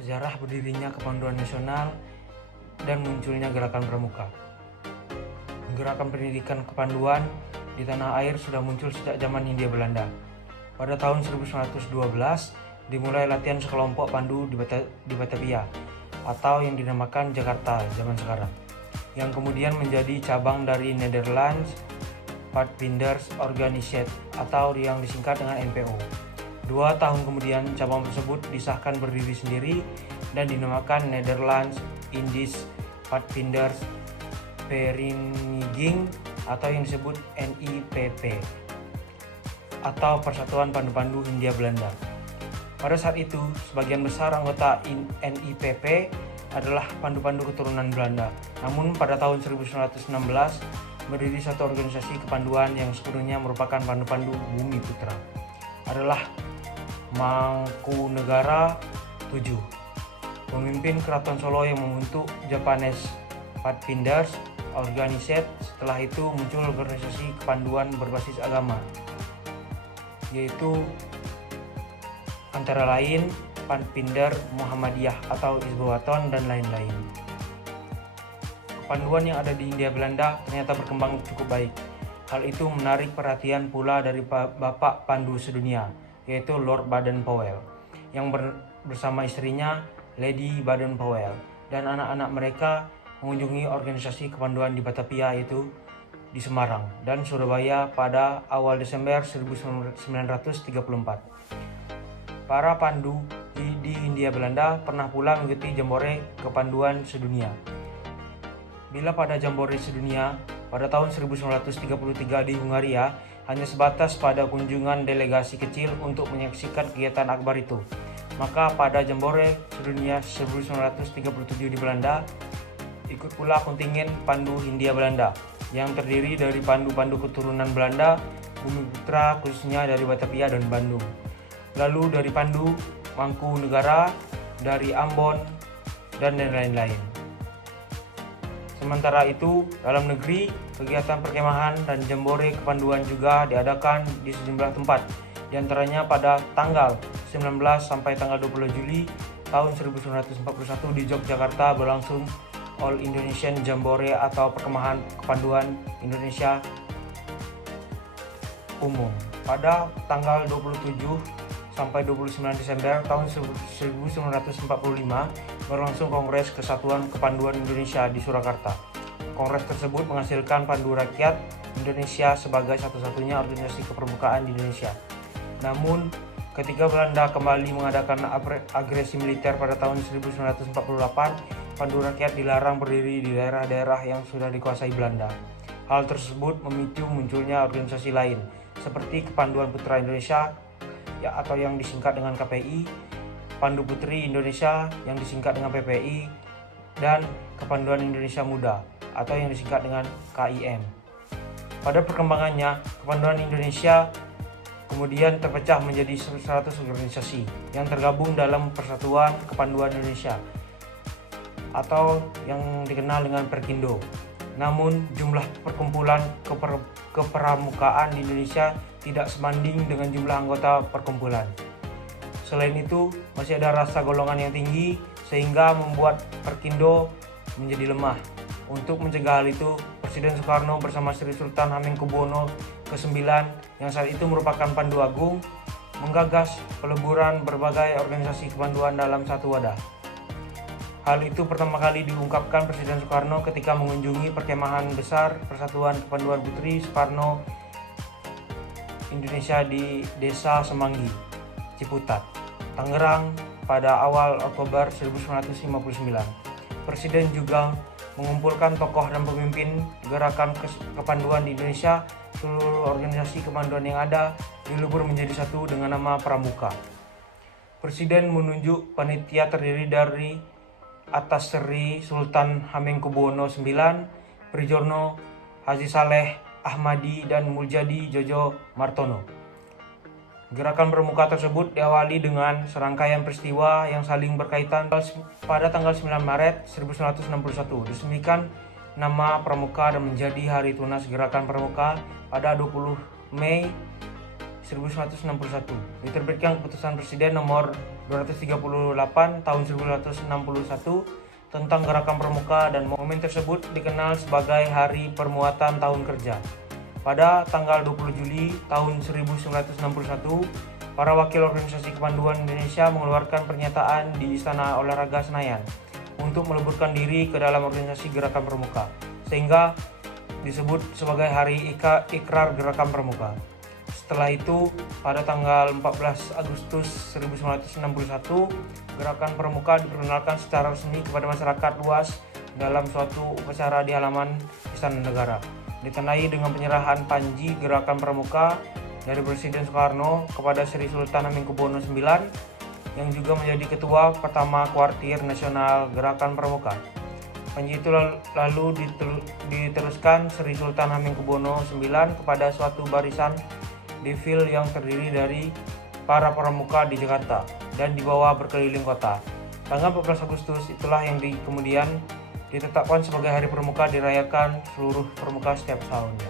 sejarah berdirinya Kepanduan Nasional, dan munculnya Gerakan Pramuka. Gerakan pendidikan kepanduan di tanah air sudah muncul sejak zaman Hindia Belanda. Pada tahun 1912 dimulai latihan sekelompok pandu di Batavia atau yang dinamakan Jakarta zaman sekarang, yang kemudian menjadi cabang dari Netherlands Padvinders Organisatie atau yang disingkat dengan NPO. 2 tahun kemudian cabang tersebut disahkan berdiri sendiri dan dinamakan Netherlands Indisch Padvinders Vereniging atau yang disebut NIPP atau Persatuan Pandu-Pandu Hindia Belanda. Pada saat itu, sebagian besar anggota NIPP adalah pandu-pandu keturunan Belanda. Namun pada tahun 1916 berdiri satu organisasi kepanduan yang sepenuhnya merupakan pandu-pandu Bumi Putra. Adalah Mangkunegara 7. Pemimpin Keraton Solo yang membentuk Japanese Padvinders Organisatie. Setelah itu muncul organisasi kepanduan berbasis agama, yaitu antara lain Padvinder Muhammadiyah atau Hizbut-Waton dan lain-lain. Kepanduan yang ada di Hindia Belanda ternyata berkembang cukup baik. Hal itu menarik perhatian pula dari Bapak Pandu Sedunia, yaitu Lord Baden-Powell, yang bersama istrinya Lady Baden-Powell dan anak-anak mereka mengunjungi organisasi kepanduan di Batavia, yaitu di Semarang dan Surabaya pada awal Desember 1934. Para pandu di Hindia Belanda pernah pula mengikuti Jambore Kepanduan Sedunia. Bila pada Jambore Sedunia pada tahun 1933 di Hungaria hanya sebatas pada kunjungan delegasi kecil untuk menyaksikan kegiatan akbar itu, maka pada Jambore Sedunia 1937 di Belanda ikut pula kontingen pandu Hindia Belanda yang terdiri dari pandu-pandu keturunan Belanda, Bumi Putra khususnya dari Batavia dan Bandung. Lalu dari pandu Mangkunegara, dari Ambon, dan lain-lain. Sementara itu, dalam negeri, kegiatan perkemahan dan jambore kepanduan juga diadakan di sejumlah tempat, diantaranya pada tanggal 19 sampai tanggal 20 Juli tahun 1941 di Yogyakarta berlangsung All Indonesian Jambore atau perkemahan kepanduan Indonesia umum. Pada tanggal 27 sampai 29 Desember tahun 1945 berlangsung Kongres Kesatuan Kepanduan Indonesia di Surakarta. Kongres tersebut menghasilkan Pandu Rakyat Indonesia sebagai satu-satunya organisasi kepermukaan di Indonesia. Namun, ketika Belanda kembali mengadakan agresi militer pada tahun 1948, Pandu Rakyat dilarang berdiri di daerah-daerah yang sudah dikuasai Belanda. Hal tersebut memicu munculnya organisasi lain, seperti Kepanduan Putra Indonesia atau yang disingkat dengan KPI, Pandu Putri Indonesia yang disingkat dengan PPI, dan Kepanduan Indonesia Muda atau yang disingkat dengan KIM. Pada perkembangannya, Kepanduan Indonesia kemudian terpecah menjadi 100 organisasi yang tergabung dalam Persatuan Kepanduan Indonesia atau yang dikenal dengan Perkindo. Namun jumlah perkumpulan kepramukaan di Indonesia tidak sebanding dengan jumlah anggota perkumpulan. Selain itu, masih ada rasa golongan yang tinggi sehingga membuat Perkindo menjadi lemah. Untuk mencegah hal itu, Presiden Soekarno bersama Sri Sultan Hamengkubuwono ke-9 yang saat itu merupakan Pandu Agung menggagas peleburan berbagai organisasi kepanduan dalam satu wadah. Hal itu pertama kali diungkapkan Presiden Soekarno ketika mengunjungi perkemahan besar Persatuan Kepanduan Putri Soekarno Indonesia di Desa Semanggi, Ciputat, Tangerang pada awal Oktober 1959. Presiden juga mengumpulkan tokoh dan pemimpin gerakan kepanduan di Indonesia. Seluruh organisasi kepanduan yang ada dilebur menjadi satu dengan nama Pramuka. Presiden menunjuk panitia terdiri dari atas Sri Sultan Hamengkubuwono IX, Prijorno, Haji Saleh Ahmadi, dan Muljadi Jojo Martono. Gerakan Pramuka tersebut diawali dengan serangkaian peristiwa yang saling berkaitan. Pada tanggal 9 Maret 1961 diresmikan nama Pramuka dan menjadi hari tunas Gerakan Pramuka pada 20 Mei 1961. Diterbitkan keputusan Presiden nomor 238 tahun 1961 tentang Gerakan Pramuka, dan momen tersebut dikenal sebagai Hari Permuatan Tahun Kerja. Pada tanggal 20 Juli tahun 1961, para wakil organisasi kepanduan Indonesia mengeluarkan pernyataan di Istana Olahraga Senayan untuk meleburkan diri ke dalam organisasi Gerakan Pramuka, sehingga disebut sebagai Hari Ikrar Gerakan Pramuka. Setelah itu, pada tanggal 14 Agustus 1961, Gerakan Pramuka diperkenalkan secara resmi kepada masyarakat luas dalam suatu upacara di halaman Istana Negara, ditandai dengan penyerahan Panji Gerakan Pramuka dari Presiden Soekarno kepada Sri Sultan Hamengkubuwono IX, yang juga menjadi ketua pertama Kuartir Nasional Gerakan Pramuka. Panji itu lalu diteruskan Sri Sultan Hamengkubuwono IX kepada suatu barisan defil yang terdiri dari para pramuka di Jakarta dan dibawa berkeliling kota. Tanggal 14 Agustus itulah yang kemudian ditetapkan sebagai Hari Pramuka, dirayakan seluruh pramuka setiap tahunnya.